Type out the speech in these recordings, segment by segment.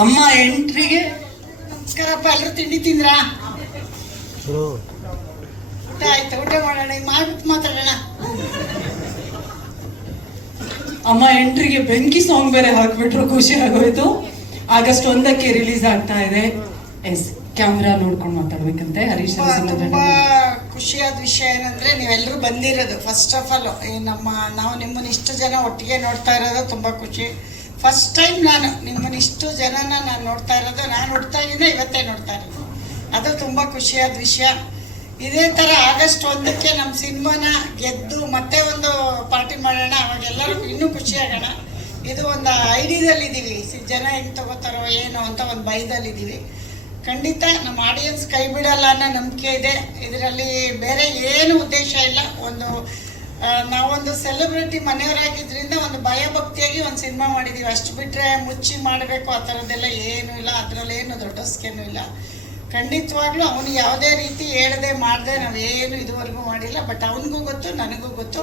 ಅಮ್ಮ ಎಂಟ್ರಿಗೆ ನಮಸ್ಕಾರಪ್ಪ ಎಲ್ಲರೂ ತಿಂಡಿ ತಿಂದ್ರ? ಊಟ ಆಯ್ತು? ಊಟ ಮಾಡೋಣ ಮಾಡ್ಬಿಟ್ಟು ಮಾತಾಡೋಣ. ಅಮ್ಮ ಎಂಟ್ರಿಗೆ ಬೆಂಕಿ ಸಾಂಗ್ ಬೇರೆ ಹಾಕ್ಬಿಟ್ರು ಖುಷಿ ಆಗೋಯ್ತು. ಆಗಸ್ಟ್ ಒಂದಕ್ಕೆ ರಿಲೀಸ್ ಆಗ್ತಾ ಇದೆ. ಎಸ್ ಕ್ಯಾಮ್ರಾ ನೋಡ್ಕೊಂಡು ಮಾತಾಡ್ಬೇಕಂತೆ ಹರೀಶ್ ತುಂಬಾ ಖುಷಿಯಾದ ವಿಷಯ ಏನಂದ್ರೆ ನೀವೆಲ್ಲರೂ ಬಂದಿರೋದು. ಫಸ್ಟ್ ಆಫ್ ಆಲ್ ನಮ್ಮ ನಾವು ನಿಮ್ಮನ್ನ ಇಷ್ಟು ಜನ ಒಟ್ಟಿಗೆ ನೋಡ್ತಾ ಇರೋದು ತುಂಬಾ ಖುಷಿ. ಫಸ್ಟ್ ಟೈಮ್ ನಾನು, ನಿಮ್ಮನ್ನ ಇಷ್ಟು ಜನನ ನಾನು ನೋಡ್ತಾ ಇರೋದು, ನಾನು ನೋಡ್ತಾ ಇದ್ದೀನಿ, ಇವತ್ತೇ ನೋಡ್ತಾ ಇರೋದು. ಅದು ತುಂಬ ಖುಷಿಯಾದ ವಿಷಯ. ಇದೇ ಥರ ಆಗಸ್ಟ್ ಒಂದಕ್ಕೆ ನಮ್ಮ ಸಿನಿಮಾನ ಗೆದ್ದು ಮತ್ತೆ ಒಂದು ಪಾರ್ಟಿ ಮಾಡೋಣ, ಅವಾಗ ಎಲ್ಲರೂ ಇನ್ನೂ ಖುಷಿಯಾಗೋಣ. ಇದು ಒಂದು ಐಡಿಯಾದಲ್ಲಿ ಇದ್ದೀವಿ ಸಿ- ಜನ ಹೆಂಗೆ ತಗೋತಾರೋ ಏನು ಅಂತ ಒಂದು ಭಯದಲ್ಲಿ ಇದೀವಿ ಖಂಡಿತ ನಮ್ಮ ಆಡಿಯನ್ಸ್ ಕೈ ಬಿಡಲ್ಲ ಅನ್ನೋ ನಂಬಿಕೆ ಇದೆ. ಇದರಲ್ಲಿ ಬೇರೆ ಏನು ಉದ್ದೇಶ ಇಲ್ಲ. ಒಂದು ನಾವೊಂದು ಸೆಲೆಬ್ರಿಟಿ ಮನೆಯವರಾಗಿದ್ದರಿಂದ ಒಂದು ಭಯಭಕ್ತಿಯಾಗಿ ಒಂದು ಸಿನಿಮಾ ಮಾಡಿದ್ದೀವಿ ಅಷ್ಟು ಬಿಟ್ಟರೆ ಮುಚ್ಚಿ ಮಾಡಬೇಕು ಆ ಥರದ್ದೆಲ್ಲ ಏನೂ ಇಲ್ಲ. ಅದರಲ್ಲಿ ಏನು ದೊಡ್ಡ ಸ್ಕೇನು ಇಲ್ಲ. ಖಂಡಿತವಾಗ್ಲೂ ಅವನು ಯಾವುದೇ ರೀತಿ ಹೇಳದೆ ಮಾಡದೆ ನಾವು ಏನು ಇದುವರೆಗೂ ಮಾಡಿಲ್ಲ. ಬಟ್ ಅವನಿಗೂ ಗೊತ್ತು, ನನಗೂ ಗೊತ್ತು.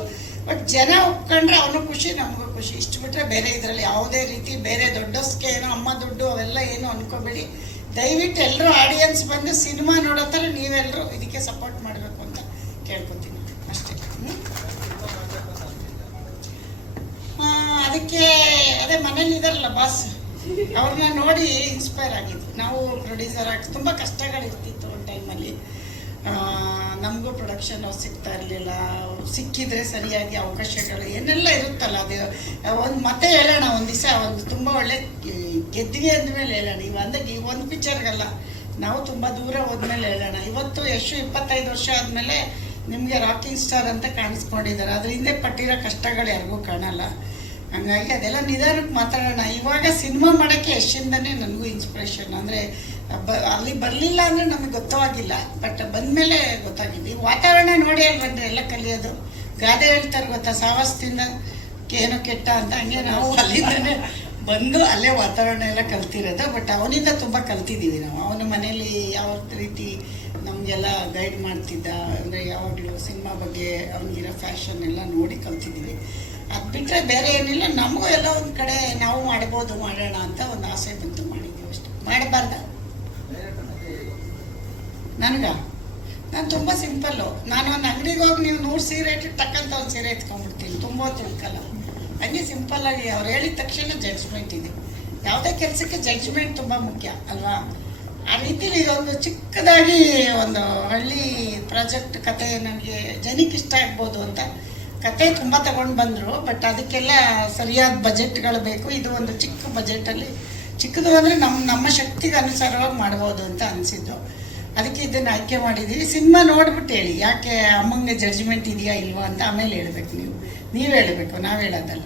ಬಟ್ ಜನ ಒಪ್ಕೊಂಡ್ರೆ ಅವನು ಖುಷಿ, ನಮಗೂ ಖುಷಿ. ಇಷ್ಟು ಬಿಟ್ಟರೆ ಬೇರೆ ಇದರಲ್ಲಿ ಯಾವುದೇ ರೀತಿ ಬೇರೆ ದೊಡ್ಡ ಸ್ಕೇನು ಅಮ್ಮ ದುಡ್ಡು ಅವೆಲ್ಲ ಏನು ಅನ್ಕೋಬೇಡಿ. ದಯವಿಟ್ಟು ಎಲ್ಲರೂ ಆಡಿಯನ್ಸ್ ಬಂದು ಸಿನಿಮಾ ನೋಡೋ ಥರ ನೀವೆಲ್ಲರೂ ಇದಕ್ಕೆ ಸಪೋರ್ಟ್ ಮಾಡಬೇಕು ಅಂತ ಕೇಳ್ಕೊತೀನಿ ಅಷ್ಟೇ ಹ್ಮ್? ಆ, ಅದಕ್ಕೆ, ಅದೇ ಮನೇಲಿ ಇದಾರಲ್ಲ ಬಾಸ್ ಅವ್ರನ್ನ ನೋಡಿ ಇನ್ಸ್ಪೈರ್ ಆಗಿದ್ವಿ. ನಾವು ಪ್ರೊಡ್ಯೂಸರ್ ಆಗಿ ತುಂಬ ಕಷ್ಟಗಳಿರ್ತಿತ್ತು ಒಂದು ಟೈಮಲ್ಲಿ ನಮಗೂ ಪ್ರೊಡಕ್ಷನ್ ಸಿಗ್ತಾ ಇರಲಿಲ್ಲ. ಸಿಕ್ಕಿದ್ರೆ ಸರಿಯಾಗಿ ಅವಕಾಶಗಳು ಏನೆಲ್ಲ ಇರುತ್ತಲ್ಲ, ಅದು, ಒಂದು ಮತ್ತೆ ಹೇಳೋಣ, ಒಂದು ದಿವಸ ಒಂದು ತುಂಬ ಒಳ್ಳೆ ಗೆದ್ದಿಗೆ ಅಂದಮೇಲೆ ಹೇಳೋಣ. ಇವ ಅಂದಾಗ ಈ ಒಂದು ಪಿಕ್ಚರ್ಗಲ್ಲ ನಾವು ತುಂಬ ದೂರ ಹೋದ್ಮೇಲೆ ಹೇಳೋಣ. ಇವತ್ತು ಎಷ್ಟು ಇಪ್ಪತ್ತೈದು ವರ್ಷ ಆದಮೇಲೆ ನಿಮಗೆ ರಾಕಿಂಗ್ ಸ್ಟಾರ್ ಅಂತ ಕಾಣಿಸ್ಕೊಂಡಿದ್ದಾರೆ. ಅದರ ಹಿಂದೆ ಪಟ್ಟಿರೋ ಕಷ್ಟಗಳು ಯಾರಿಗೂ ಕಾಣಲ್ಲ. ಹಂಗಾಗಿ ಅದೆಲ್ಲ ನಿಧಾನಕ್ಕೆ ಮಾತಾಡೋಣ. ಇವಾಗ ಸಿನಿಮಾ ಮಾಡೋಕ್ಕೆ ಯಶಿಂದನೇ ನನಗೂ ಇನ್ಸ್ಪಿರೇಷನ್ ಅಂದರೆ, ಬ, ಅಲ್ಲಿ ಬರಲಿಲ್ಲ ಅಂದರೆ ನಮಗೆ ಗೊತ್ತಾಗಿಲ್ಲ ಬಟ್ ಬಂದಮೇಲೆ ಗೊತ್ತಾಗಿದೆ. ಈ ವಾತಾವರಣ ನೋಡಿ ಅಲ್ಲಿ ಎಲ್ಲ ಕಲಿಯೋದು. ಗಾದೆ ಹೇಳ್ತಾರೆ ಗೊತ್ತಾ ಸಾವಸದಿಂದ ಏನೋ ಕೆಟ್ಟ ಅಂತ. ಹಂಗೆ ನಾವು ಅಲ್ಲಿಂದನೇ ಬಂದು ಅಲ್ಲೇ ವಾತಾವರಣ ಎಲ್ಲ ಕಲ್ತಿರೋದು. ಬಟ್ ಅವನಿಂದ ತುಂಬ ಕಲ್ತಿದ್ದೀವಿ ನಾವು. ಅವನ ಮನೇಲಿ ಯಾವ ರೀತಿ ನಮಗೆಲ್ಲ ಗೈಡ್ ಮಾಡ್ತಿದ್ದ, ಅಂದರೆ ಯಾವಾಗಲೂ ಸಿನಿಮಾ ಬಗ್ಗೆ ಅವನಿಗಿರೋ ಫ್ಯಾಷನ್ ಎಲ್ಲ ನೋಡಿ ಕಲ್ತಿದ್ದೀವಿ. ಅದು ಬಿಟ್ಟರೆ ಬೇರೆ ಏನಿಲ್ಲ, ನಮಗೂ ಎಲ್ಲ ಒಂದು ಕಡೆ ನಾವು ಮಾಡ್ಬೋದು ಮಾಡೋಣ ಅಂತ ಒಂದು ಆಸೆ ಬಂತು ಮಾಡಿದ್ದೀವಿ ಅಷ್ಟೆ. ಮಾಡಬಾರ್ದ? ನನಗ? ನಾನು ತುಂಬ ಸಿಂಪಲ್ಲು ನಾನು ಒಂದು ಅಂಗಡಿಗೆ ಹೋಗಿ ನೀವು ನೂರು ಸೀರೆ ತಕ್ಕಂತ ಒಂದು ಸೀರೆ ಎತ್ಕೊಂಡ್ಬಿಡ್ತೀನಿ. ತುಂಬ ತಿಳ್ಕಲ್ಲ. ಹಂಗೆ ಸಿಂಪಲ್ಲಾಗಿ ಅವ್ರು ಹೇಳಿದ ತಕ್ಷಣ ಜಡ್ಜ್ಮೆಂಟ್ ಇದೆ. ಯಾವುದೇ ಕೆಲಸಕ್ಕೆ ಜಡ್ಜ್ಮೆಂಟ್ ತುಂಬ ಮುಖ್ಯ, ಅಲ್ವಾ? ಆ ರೀತಿಲಿ ಒಂದು ಚಿಕ್ಕದಾಗಿ ಒಂದು ಹಳ್ಳಿ ಪ್ರಾಜೆಕ್ಟ್ ಕತೆ ನನಗೆ ಜನಕ್ಕೆ ಇಷ್ಟ ಆಗ್ಬೋದು ಅಂತ ಕತೆ ತುಂಬ ತಗೊಂಡು ಬಂದರು ಬಟ್ ಅದಕ್ಕೆಲ್ಲ ಸರಿಯಾದ ಬಜೆಟ್ಗಳು ಬೇಕು. ಇದು ಒಂದು ಚಿಕ್ಕ ಬಜೆಟಲ್ಲಿ ಚಿಕ್ಕದು ಅಂದರೆ ನಮ್ಮ ನಮ್ಮ ಶಕ್ತಿಗೆ ಅನುಸಾರವಾಗಿ ಮಾಡ್ಬೋದು ಅಂತ ಅನಿಸಿದ್ದು. ಅದಕ್ಕೆ ಇದನ್ನು ಆಯ್ಕೆ ಮಾಡಿದ್ದೀವಿ ಸಿನಿಮಾ ನೋಡ್ಬಿಟ್ಟು ಹೇಳಿ, ಯಾಕೆ ಅಮ್ಮಂಗೆ ಜಡ್ಜ್ಮೆಂಟ್ ಇದೆಯಾ ಇಲ್ವಾ ಅಂತ ಆಮೇಲೆ ಹೇಳ್ಬೇಕು ನೀವು. ನೀವು ಹೇಳಬೇಕು, ನಾವು ಹೇಳೋದಲ್ಲ.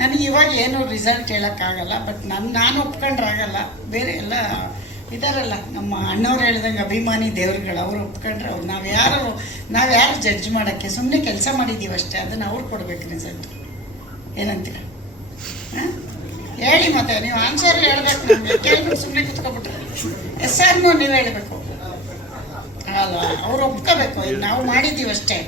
ನನಗೆ ಇವಾಗ ಏನು ರಿಸಲ್ಟ್ ಹೇಳೋಕ್ಕಾಗಲ್ಲ ಬಟ್ ನನ್ನ ನಾನು ಒಪ್ಕೊಂಡ್ರಾಗಲ್ಲ. ಬೇರೆ ಎಲ್ಲ ಇದಾರಲ್ಲ, ನಮ್ಮ ಅಣ್ಣವ್ರು ಹೇಳ್ದಂಗೆ ಅಭಿಮಾನಿ ದೇವ್ರುಗಳು, ಅವ್ರು ಒಪ್ಕೊಂಡ್ರೆ ಅವ್ರು. ನಾವು ಯಾರು ನಾವು ಯಾರು ಜಡ್ಜ್ ಮಾಡೋಕ್ಕೆ ಸುಮ್ಮನೆ ಕೆಲಸ ಮಾಡಿದ್ದೀವಿ ಅಷ್ಟೇ, ಅದನ್ನು ಅವ್ರು ಕೊಡ್ಬೇಕು ರಿಸಲ್ಟ್ ಏನಂತೀರ? ಹಾಂ? ಹೇಳಿ ಮತ್ತೆ, ನೀವು ಆನ್ಸರ್ ಹೇಳ್ಬೇಕು ನಮಗೆ. ಕೇಳ್ಬಿಟ್ಟು ಸುಮ್ಮನೆ ಕುತ್ಕೊಬಿಟ್ರೆ. ಎಸ್ ಆರ್ನು ನೀವು ಹೇಳಬೇಕು. ಅಲ್ಲ, ಅವ್ರು ಒಪ್ಕೋಬೇಕು. ನಾವು ಮಾಡಿದ್ದೀವಿ ಅಷ್ಟೇ.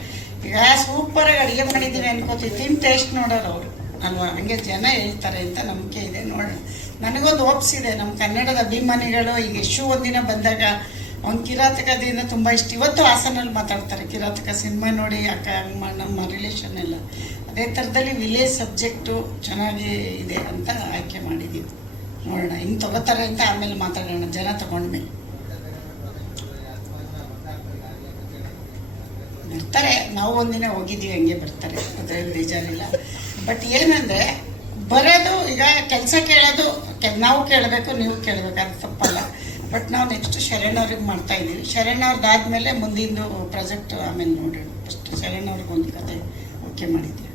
ಈಗ ಸೂಪರಾಗಿ ಅಡುಗೆ ಮಾಡಿದ್ದೀವಿ ಅನ್ಕೋತೀವಿ ತಿನ್ ಟೇಸ್ಟ್ ನೋಡೋರು ಅವರು. ಅಲ್ವಾ? ಹಂಗೆ ಜನ ಹೇಳ್ತಾರೆ ಅಂತ ನಂಬಿಕೆ ಇದೆ, ನೋಡೋಣ. ನನಗೊಂದು ಒಪ್ಸಿದೆ ನಮ್ಮ ಕನ್ನಡದ ಅಭಿಮಾನಿಗಳು ಈಗ ಯಶು ಒಂದಿನ ಬಂದಾಗ ಅವ್ನ ಕಿರಾತಕದಿಂದ ತುಂಬ ಇಷ್ಟ. ಇವತ್ತು ಹಾಸನಲ್ಲಿ ಮಾತಾಡ್ತಾರೆ. ಕಿರಾತಕ ಸಿನಿಮಾ ನೋಡಿ ಅಕ್ಕ ನಮ್ಮ ರಿಲೇಷನ್ ಎಲ್ಲ. ಅದೇ ಥರದಲ್ಲಿ ವಿಲೇಜ್ ಸಬ್ಜೆಕ್ಟು ಚೆನ್ನಾಗಿ ಇದೆ ಅಂತ ಆಯ್ಕೆ ಮಾಡಿದ್ದೀವಿ ನೋಡೋಣ. ಹಿಂಗೆ ತಗೋತಾರೆ ಅಂತ ಆಮೇಲೆ ಮಾತಾಡೋಣ. ಜನ ತಗೊಂಡ್ಮೇಲೆ. ಬರ್ತಾರೆ. ನಾವು ಒಂದಿನ ಹೋಗಿದ್ದೀವಿ ಹಂಗೆ ಬರ್ತಾರೆ. ಅದರಲ್ಲಿ ಬೇಜಾರಿಲ್ಲ. ಬಟ್ ಏನಂದರೆ, ಬರೋದು ಈಗ ಕೆಲಸ ಕೇಳೋದು ನಾವು ಕೇಳಬೇಕು, ನೀವು ಕೇಳಬೇಕು, ಅದು ತಪ್ಪಲ್ಲ. ಬಟ್ ನಾವು ನೆಕ್ಸ್ಟ್ ಶರಣವ್ರಿಗೆ ಮಾಡ್ತಾ ಇದ್ದೀವಿ. ಶರಣ್ ಆದಮೇಲೆ ಮುಂದಿಂದು ಪ್ರಾಜೆಕ್ಟ್ ಆಮೇಲೆ ನೋಡೋಣ ಫಸ್ಟ್ ಶರಣವ್ರಿಗೆ ಒಂದು ಕತೆ ಓಕೆ ಮಾಡಿದ್ದೀವಿ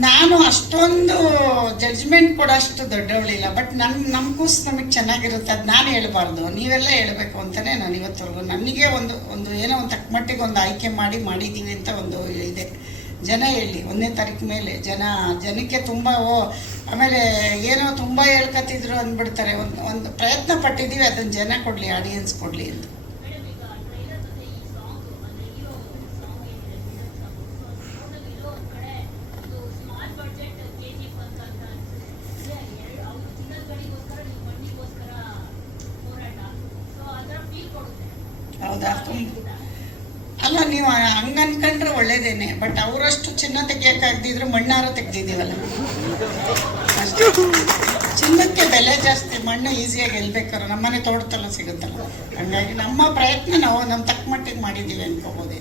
ನಾನು ಅಷ್ಟೊಂದು ಜಡ್ಜ್ಮೆಂಟ್ ಅಷ್ಟು ದೊಡ್ಡವಳಿಲ್ಲ ಬಟ್ ನನ್ನ ನಮ್ಮ ಕೂಸು ನಮಗೆ ಚೆನ್ನಾಗಿರುತ್ತೆ ಅದು ನಾನು ಹೇಳ್ಬಾರ್ದು. ನೀವೆಲ್ಲ ಹೇಳಬೇಕು ಅಂತಲೇ ನಾನು ಇವತ್ತವರೆಗೂ. ನನಗೆ ಒಂದು ಒಂದು ಏನೋ ಒಂದು ತಕ್ಕಮಟ್ಟಿಗೆ ಒಂದು ಆಯ್ಕೆ ಮಾಡಿ ಮಾಡಿದ್ದೀವಿ ಅಂತ ಒಂದು ಇದೆ. ಜನ ಹೇಳಿ, ಒಂದನೇ ತಾರೀಕು ಮೇಲೆ ಜನ, ಜನಕ್ಕೆ ತುಂಬ, ಓ, ಆಮೇಲೆ ಏನೋ ತುಂಬ ಹೇಳ್ಕತ್ತಿದ್ರು ಅಂದ್ಬಿಡ್ತಾರೆ. ಒಂದು ಒಂದು ಪ್ರಯತ್ನ ಪಟ್ಟಿದ್ದೀವಿ ಅದನ್ನು ಜನ ಕೊಡಲಿ ಆಡಿಯನ್ಸ್ ಕೊಡಲಿ ಅಂತ. ಅಲ್ಲ, ನೀವು ಹಂಗ ಅನ್ಕೊಂಡ್ರೆ ಒಳ್ಳೇದೇನೆ ಬಟ್ ಅವರಷ್ಟು ಚಿನ್ನ ತೆಗಿಯಕ್ಕಾಗ್ದಿದ್ರು ಮಣ್ಣಾರ ತೆಗ್ದಿದ್ದೀವಲ್ಲ. ಚಿನ್ನಕ್ಕೆ ಬೆಲೆ ಜಾಸ್ತಿ, ಮಣ್ಣು ಈಸಿಯಾಗಿ ಎಲ್ಬೇಕಾದ್ರೆ ನಮ್ಮನೆ ತೋಟದಲ್ಲ ಸಿಗುತ್ತಲ್ಲ. ಹಂಗಾಗಿ ನಮ್ಮ ಪ್ರಯತ್ನ ನಾವು ನಮ್ಮ ತಕ್ಕ ಮಟ್ಟಿಗೆ ಮಾಡಿದ್ದೀವಿ ಅನ್ಕೋಬೋದೇ.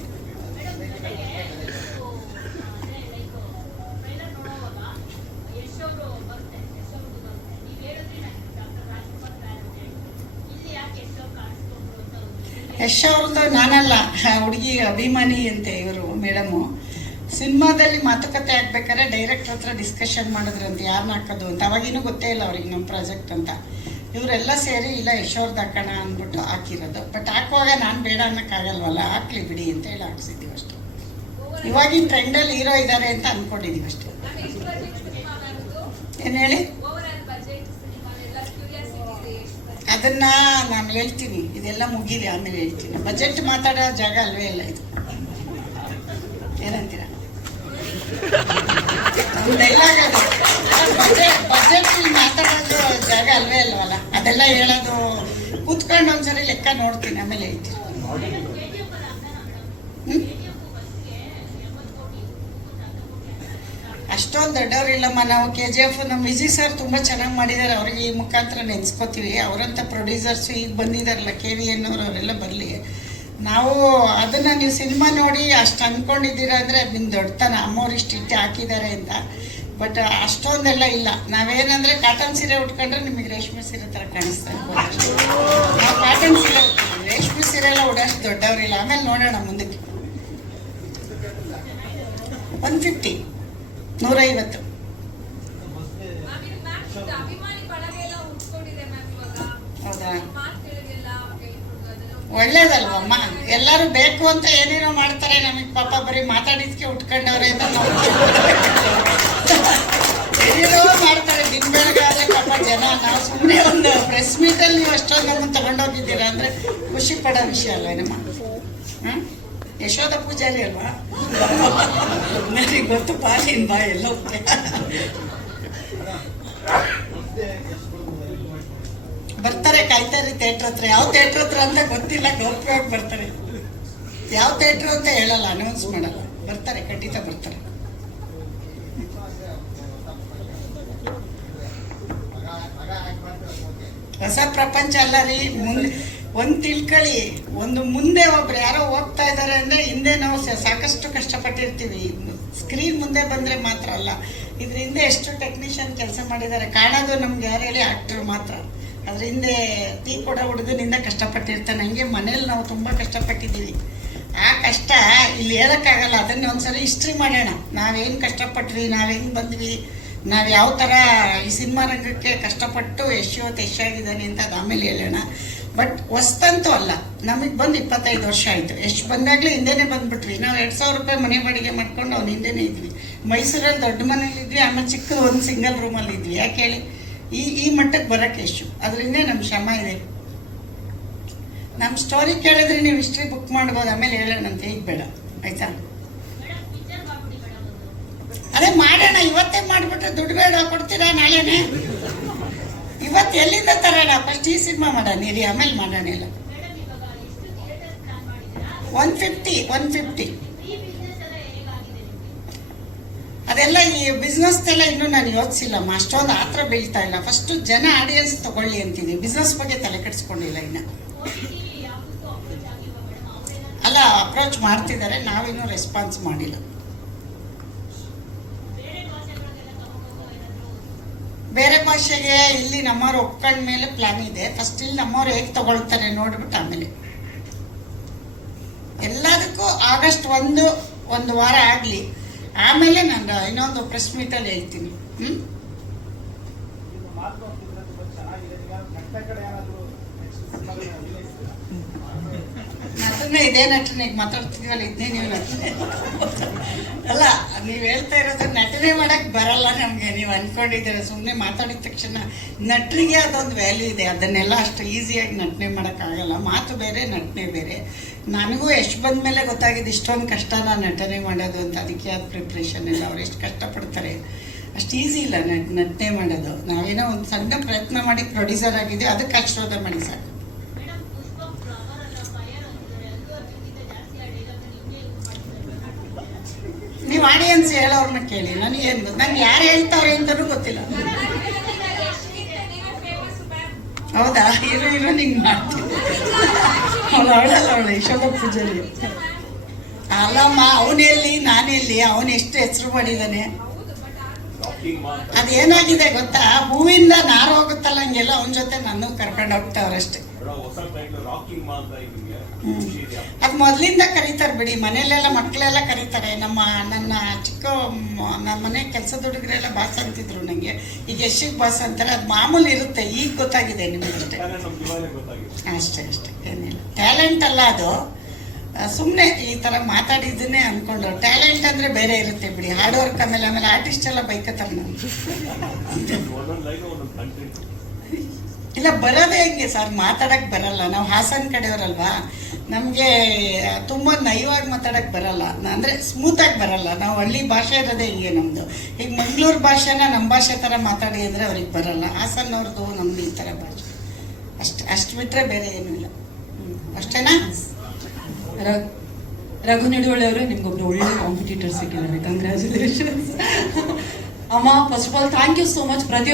ಯಶ್ ಅವ್ರದ್ದು ನಾನಲ್ಲ. ಹುಡುಗಿ ಅಭಿಮಾನಿ ಅಂತೆ ಇವರು ಮೇಡಮು. ಸಿನಿಮಾದಲ್ಲಿ ಮಾತುಕತೆ ಆಗ್ಬೇಕಾದ್ರೆ ಡೈರೆಕ್ಟರ್ ಹತ್ರ ಡಿಸ್ಕಷನ್ ಮಾಡಿದ್ರಂತೆ ಯಾರನ್ನ ಹಾಕೋದು ಅಂತ. ಅವಾಗಿನೂ ಗೊತ್ತೇ ಇಲ್ಲ ಅವ್ರಿಗೆ ನಮ್ಮ ಪ್ರಾಜೆಕ್ಟ್ ಅಂತ. ಇವರೆಲ್ಲ ಸೇರಿ, ಇಲ್ಲ ಯಶೋರ್ದು ಹಾಕೋಣ ಅಂದ್ಬಿಟ್ಟು ಹಾಕಿರೋದು. ಬಟ್ ಹಾಕುವಾಗ ನಾನು ಬೇಡ ಅನ್ನೋಕ್ಕಾಗಲ್ವಲ್ಲ? ಹಾಕ್ಲಿ ಬಿಡಿ ಅಂತ ಹೇಳಿ ಹಾಕ್ಸಿದ್ದೀವಿ ಅಷ್ಟು. ಇವಾಗಿನ ಟ್ರೆಂಡಲ್ಲಿ ಹೀರೋ ಇದ್ದಾರೆ ಅಂತ ಅಂದ್ಕೊಂಡಿದ್ದೀವಿ ಅಷ್ಟೇ. ಏನು ಹೇಳಿ? ಅದನ್ನ ನಾನು ಹೇಳ್ತೀನಿ. ಇದೆಲ್ಲ ಮುಗಿಲಿ ಆಮೇಲೆ ಹೇಳ್ತೀನಿ. ಬಜೆಟ್ ಮಾತಾಡೋ ಜಾಗ ಅಲ್ವೇ ಇಲ್ಲ ಇದು. ಏನಂತೀರ? ಬಜೆಟ್ ಬಜೆಟ್ ಮಾತಾಡೋದು ಜಾಗ ಅಲ್ವೇ ಅಲ್ವಲ್ಲ ಅದೆಲ್ಲ ಹೇಳೋದು ಕೂತ್ಕೊಂಡು ಒಂದ್ಸರಿ ಲೆಕ್ಕ ನೋಡ್ತೀನಿ, ಆಮೇಲೆ ಹೇಳ್ತೀನಿ. ಹ್ಮ್? ಅಷ್ಟೊಂದು ದೊಡ್ಡವರಿಲ್ಲಮ್ಮ. ನಾವು ಕೆ ಜಿ ಎಫ್ ನಮ್ಮ ವಿಜಯ್ ಸರ್ ತುಂಬ ಚೆನ್ನಾಗಿ ಮಾಡಿದ್ದಾರೆ ಅವ್ರಿಗೆ ಈ ಮುಖಾಂತರ ನೆನೆಸ್ಕೋತೀವಿ. ಅವರಂಥ ಪ್ರೊಡ್ಯೂಸರ್ಸು ಈಗ ಬಂದಿದ್ದಾರಲ್ಲ ಕೆ ವಿ ಎನ್ ಅವ್ರು, ಅವರೆಲ್ಲ ಬರಲಿ. ನಾವು ಅದನ್ನು ನೀವು ಸಿನಿಮಾ ನೋಡಿ ಅಷ್ಟು ಅಂದ್ಕೊಂಡಿದ್ದೀರ ಅಂದರೆ ಅದು ನಿಮ್ಮ ದೊಡ್ಡತನ. ಅಮ್ಮವ್ರು ಇಷ್ಟು ಇಟ್ಟು ಹಾಕಿದ್ದಾರೆ ಅಂತ. ಬಟ್ ಅಷ್ಟೊಂದೆಲ್ಲ ಇಲ್ಲ. ನಾವೇನಂದರೆ ಕಾಟನ್ ಸೀರೆ ಉಟ್ಕೊಂಡ್ರೆ ನಿಮಗೆ ರೇಷ್ಮೆ ಸೀರೆ ಥರ ಕಾಣಿಸ್ತಾ ನಾವು ಕಾಟನ್ ಸೀರೆ. ರೇಷ್ಮೆ ಸೀರೆ ಎಲ್ಲ ಉಡೋಷ್ಟು ದೊಡ್ಡವರಿಲ್ಲ. ಆಮೇಲೆ ನೋಡೋಣ ಮುಂದಕ್ಕೆ. ಒನ್ ಫಿಫ್ಟಿ ನೂರೈವತ್ತು. ಹೌದಾ? ಒಳ್ಳೇದಲ್ವಮ್ಮ? ಎಲ್ಲರೂ ಬೇಕು ಅಂತ ಏನೇನೋ ಮಾಡ್ತಾರೆ. ನಮಗೆ ಪಾಪ ಬರೀ ಮಾತಾಡಿದ್ಕೆ ಉಟ್ಕೊಂಡವ್ರೆ ಅಂತ ಏನೇನೋ ಮಾಡ್ತಾರೆ. ದಿನ ಬೆಳಗಾದ್ರೆ ಪಾಪ ಜನ. ನಾವು ಸುಮ್ಮನೆ ಒಂದು ಪ್ರೆಸ್ ಮೀಟಲ್ಲಿ ನೀವು ಅಷ್ಟೊಂದು ತಗೊಂಡೋಗಿದ್ದೀರಾ ಅಂದರೆ ಖುಷಿ ಪಡೋ ವಿಷಯ ಅಲ್ಲ ಏನಮ್ಮ ಹಾಂ ಯಶೋಧ ಪೂಜಾರಿ ಅಲ್ವಾ? ನನಗೆ ಗೊತ್ತು ಪಾಲಿನ ಬಾ ಎಲ್ಲ ಬರ್ತಾರೆ, ಕಾಯ್ತಾರೆ ಥಿಯೇಟ್ರ್ ಹತ್ರ. ಯಾವ ಥಿಯೇಟ್ರ್ ಹತ್ರ ಅಂತ ಗೊತ್ತಿಲ್ಲ, ಗೌಪ್ಯವಾಗಿ ಬರ್ತಾರೆ. ಯಾವ ಥಿಯೇಟ್ರ್ ಅಂತ ಹೇಳಲ್ಲ ಅನೌನ್ಸ್ ಮಾಡಲ್ಲ. ಬರ್ತಾರೆ, ಖಂಡಿತ ಬರ್ತಾರೆ. ಹೊಸ ಪ್ರಪಂಚ ಅಲ್ಲ ರೀ. ಮುಂದೆ ಒಂದು ತಿಳ್ಕೊಳ್ಳಿ ಒಂದು ಮುಂದೆ ಒಬ್ರು ಯಾರೋ ಹೋಗ್ತಾ ಇದ್ದಾರೆ ಅಂದ್ರೆ ಹಿಂದೆ ನಾವು ಸಾಕಷ್ಟು ಕಷ್ಟಪಟ್ಟಿರ್ತೀವಿ. ಸ್ಕ್ರೀನ್ ಮುಂದೆ ಬಂದ್ರೆ ಮಾತ್ರ ಅಲ್ಲ. ಇದ್ರ ಹಿಂದೆ ಎಷ್ಟು ಟೆಕ್ನಿಷಿಯನ್ ಕೆಲಸ ಮಾಡಿದ್ದಾರೆ ಕಾಣೋದು ನಮ್ಗೆ ಯಾರು ಹೇಳಿ ಆಕ್ಟರ್ ಮಾತ್ರ. ಅದ್ರ ಹಿಂದೆ ಟೀ ಕೊಡೋ ಹುಡುಗನಿಂದ ಕಷ್ಟಪಟ್ಟಿರ್ತಾನೆ. ಹಂಗೆ ಮನೇಲಿ ನಾವು ತುಂಬ ಕಷ್ಟಪಟ್ಟಿದ್ದೀವಿ. ಆ ಕಷ್ಟ ಇಲ್ಲಿ ಹೇಳೋಕ್ಕಾಗಲ್ಲ. ಅದನ್ನ ಒಂದ್ಸರಿ ಹಿಸ್ಟ್ರಿ ಮಾಡೋಣ. ನಾವೇನು ಕಷ್ಟಪಟ್ವಿ, ನಾವು ಬಂದ್ವಿ, ನಾವು ಯಾವ ಥರ ಈ ಸಿನಿಮಾ ರಂಗಕ್ಕೆ ಕಷ್ಟಪಟ್ಟು ಎಷ್ಟು ಇವತ್ತು ಯಶಾಗಿದ್ದಾನೆ ಅಂತ ಅದು ಆಮೇಲೆ ಹೇಳೋಣ. ಬಟ್ ಹೊಸ್ತಂತೂ ಅಲ್ಲ. ನಮಗೆ ಬಂದು ಇಪ್ಪತ್ತೈದು ವರ್ಷ ಆಯಿತು. ಎಷ್ಟು ಬಂದಾಗಲೇ ಹಿಂದೆನೇ ಬಂದ್ಬಿಟ್ವಿ. ನಾವು ಎರಡು ಸಾವಿರ ರೂಪಾಯಿ ಮನೆ ಬಾಡಿಗೆ ಮಾಡ್ಕೊಂಡು ಅವ್ನು ಹಿಂದೆನೇ ಇದ್ವಿ. ಮೈಸೂರಲ್ಲಿ ದೊಡ್ಡ ಮನೇಲಿ ಇದ್ವಿ, ಆಮೇಲೆ ಚಿಕ್ಕದು ಒಂದು ಸಿಂಗಲ್ ರೂಮಲ್ಲಿ ಇದ್ವಿ. ಯಾಕೆ ಹೇಳಿ? ಈ ಈ ಮಟ್ಟಕ್ಕೆ ಬರೋಕ್ಕೆ ಎಷ್ಟು? ಅದರಿಂದ ನಮ್ಮ ಶ್ರಮ ಇದೆ. ನಮ್ಮ ಸ್ಟೋರಿ ಕೇಳಿದ್ರೆ ನೀವು ಹಿಸ್ಟ್ರಿ ಬುಕ್ ಮಾಡ್ಬೋದು, ಆಮೇಲೆ ಹೇಳೋಣಂತ ಈಗ ಬೇಡ. ಆಯ್ತಾ? ಅದೇ ಮಾಡೋಣ, ಇವತ್ತೇ ಮಾಡಿಬಿಟ್ರೆ ದುಡ್ಡು ಬೇಡ, ಕೊಡ್ತೀರಾ ನಾಳೆನೆ? ಇವತ್ತು ಎಲ್ಲಿಂದ ತರೋಣ? ಫಸ್ಟ್ ಈ ಸಿನಿಮಾ ಮಾಡೋಣ, ಇರಿ, ಆಮೇಲೆ ಮಾಡೋಣ ಎಲ್ಲ. ಒನ್ ಫಿಫ್ಟಿ ಒನ್ ಫಿಫ್ಟಿ ಅದೆಲ್ಲ ಈ ಬಿಸ್ನೆಸ್ ಎಲ್ಲ ಇನ್ನೂ ನಾನು ಯೋಚಿಸಿಲ್ಲಮ್ಮ ಅಷ್ಟೊಂದು ಆತ್ರ ಬೀಳ್ತಾ ಇಲ್ಲ. ಫಸ್ಟ್ ಜನ ಆಡಿಯನ್ಸ್ ತಗೊಳ್ಳಿ ಅಂತೀನಿ ಬಿಸ್ನೆಸ್ ಬಗ್ಗೆ ತಲೆ ಕೆಡಿಸ್ಕೊಂಡಿಲ್ಲ ಇನ್ನು. ಅಲ್ಲ ಅಪ್ರೋಚ್ ಮಾಡ್ತಿದ್ದಾರೆ. ನಾವಿನ್ನೂ ರೆಸ್ಪಾನ್ಸ್ ಮಾಡಿಲ್ಲ. ಬೇರೆ ಭಾಷೆಗೆ ಇಲ್ಲಿ ನಮ್ಮವ್ರು ಒಪ್ಕೊಂಡ ಮೇಲೆ ಪ್ಲಾನ್ ಇದೆ. ಫಸ್ಟ್ ಇಲ್ಲಿ ನಮ್ಮವ್ರು ಹೇಗೆ ತಗೊಳ್ತಾರೆ ನೋಡ್ಬಿಟ್ಟು ಆಮೇಲೆ. ಎಲ್ಲದಕ್ಕೂ ಆಗಸ್ಟ್ ಒಂದು ಒಂದು ವಾರ ಆಗಲಿ. ಆಮೇಲೆ ನಾನು ಇನ್ನೊಂದು ಪ್ರೆಸ್ ಅಲ್ಲಿ ಹೇಳ್ತೀನಿ. ಹ್ಞೂ ನಟನೆ, ಇದೇ ನಟನೆ ಮಾತಾಡ್ತಿದ್ವಲ್ಲ ಇದನ್ನೇ ನೀವು ನಟನೆ. ಅಲ್ಲ, ನೀವು ಹೇಳ್ತಾ ಇರೋದು ನಟನೆ ಮಾಡಕ್ ಬರಲ್ಲ ನಮಗೆ, ನೀವು ಅನ್ಕೊಂಡಿದ್ದೀರ ಸುಮ್ಮನೆ ಮಾತಾಡಿದ ತಕ್ಷಣ ನಟರಿಗೆ ಅದೊಂದು ವ್ಯಾಲ್ಯೂ ಇದೆ, ಅದನ್ನೆಲ್ಲ ಅಷ್ಟು ಈಸಿಯಾಗಿ ನಟನೆ ಮಾಡೋಕ್ಕಾಗಲ್ಲ ಮಾತು ಬೇರೆ, ನಟನೆ ಬೇರೆ. ನನಗೂ ಎಷ್ಟು ಬಂದ ಮೇಲೆ ಗೊತ್ತಾಗಿದೆ, ಇಷ್ಟೊಂದು ಕಷ್ಟನ ನಟನೆ ಮಾಡೋದು ಅಂತ, ಅದಕ್ಕೆ ಅದು ಪ್ರಿಪ್ರೇಷನ್ ಎಲ್ಲ, ಅವ್ರು ಎಷ್ಟು ಕಷ್ಟಪಡ್ತಾರೆ. ಅಷ್ಟು ಈಸಿ ಇಲ್ಲ ನಟ್, ನಟನೆ ಮಾಡೋದು. ನಾವೇನೋ ಒಂದು ಸಣ್ಣ ಪ್ರಯತ್ನ ಮಾಡಿ ಪ್ರೊಡ್ಯೂಸರ್ ಆಗಿದ್ದೀವಿ ಅದಕ್ಕೆ ಆಶೀರ್ವಾದ ಮಾಡಿ ಸಾಕು. ಆಡಿಯನ್ಸ್ ಹೇಳೋರ್ನ ಕೇಳಿ. ಏನು ಗೊತ್ತು ನಂಗೆ ಯಾರು ಹೇಳ್ತಾವ್ರೆ ಅಂತಲೂ ಗೊತ್ತಿಲ್ಲ. ಹೌದಾ? ಇರೋ ಇರೋ, ನಿಂಗೆ ಮಾಡ್ತೀನಿ. ಅವಳು ಅವಳಲ್ಲ ಅವಳು ಪೂಜಾರಿ ಅಲ್ಲಮ್ಮ ಅವನೆಲ್ಲಿ ನಾನೆಲ್ಲಿ ಅವನು ಎಷ್ಟು ಹೆಸರು ಮಾಡಿದ್ದಾನೆ ಅದೇನಾಗಿದೆ ಗೊತ್ತಾ? ಹೂವಿಂದ ನಾರು ಹೋಗುತ್ತಲ್ಲ ಹಂಗೆಲ್ಲ ಅವನ ಜೊತೆ ನಾನು ಕರ್ಕೊಂಡು ಹೋಗ್ತಾವ್ರಷ್ಟೇ. ಅದು ಮೊದಲಿಂದ ಕರೀತಾರೆ ಬಿಡಿ. ಮನೆಯಲ್ಲೆಲ್ಲ ಮಕ್ಕಳೆಲ್ಲ ಕರೀತಾರೆ. ನಮ್ಮ ನನ್ನ ಚಿಕ್ಕ ನಮ್ಮ ಮನೆ ಕೆಲಸದ ಹುಡುಗರೆಲ್ಲ ಬಾಸ್ ಅಂತಿದ್ರು ನನಗೆ ಈಗ ಎಷ್ಟಿಗೆ ಬಾಸ್ ಅಂತಾರೆ. ಅದು ಮಾಮೂಲಿ ಇರುತ್ತೆ. ಈಗ ಗೊತ್ತಾಗಿದೆ ನಿಮಗಷ್ಟೇ ಅಷ್ಟೇ. ಅಷ್ಟೇ ಏನಿಲ್ಲ. ಟ್ಯಾಲೆಂಟ್ ಅಲ್ಲ ಅದು. ಸುಮ್ಮನೆ ಈ ಥರ ಮಾತಾಡಿದ್ದನ್ನೇ ಅಂದ್ಕೊಂಡು ಟ್ಯಾಲೆಂಟ್ ಅಂದರೆ ಬೇರೆ ಇರುತ್ತೆ ಬಿಡಿ. ಹಾರ್ಡ್ ವರ್ಕ್ ಆಮೇಲೆ ಆಮೇಲೆ ಆರ್ಟಿಸ್ಟ್ ಎಲ್ಲ ಬೈಕತ್ತಾರೆ ನಾನು ಇಲ್ಲ, ಬರೋದೇ ಹೆಂಗೆ ಸರ್, ಮಾತಾಡಕ್ ಬರಲ್ಲ. ನಾವು ಹಾಸನ್ ಕಡೆಯವರಲ್ವಾ? ನಮಗೆ ತುಂಬ ನಯವಾಗಿ ಮಾತಾಡಕ್ ಬರಲ್ಲ. ಅಂದರೆ ಸ್ಮೂತಾಗಿ ಬರಲ್ಲ. ನಾವು ಹಳ್ಳಿ ಭಾಷೆ ಇರೋದೇ ಹಿಂಗೆ ನಮ್ಮದು ಈಗ ಮಂಗಳೂರು ಭಾಷೆನ ನಮ್ಮ ಭಾಷೆ ಥರ ಮಾತಾಡಿ ಅಂದರೆ ಅವ್ರಿಗೆ ಬರಲ್ಲ. ಹಾಸನ್ನವ್ರದ್ದು ನಮ್ದು ಈ ಥರ ಭಾಷೆ. ಅಷ್ಟು ಅಷ್ಟು ಬಿಟ್ಟರೆ ಬೇರೆ ಏನೂ ಇಲ್ಲ. ಅಷ್ಟೇನಾ? ರಘು ನಿಡುವಳ್ಳಿ ಅವರೇ, ನಿಮ್ಗೊಬ್ರು ಒಳ್ಳೆ ಕಾಂಪಿಟೇಟರ್ ಸಿಕ್ಕಿದ್ದಾರೆ. ಕಂಗ್ರ್ಯಾಚುಲೇಷನ್ಸ್ ಅಮ್ಮ first of all thank you so much ಪ್ರತಿಯೊಬ್ಬ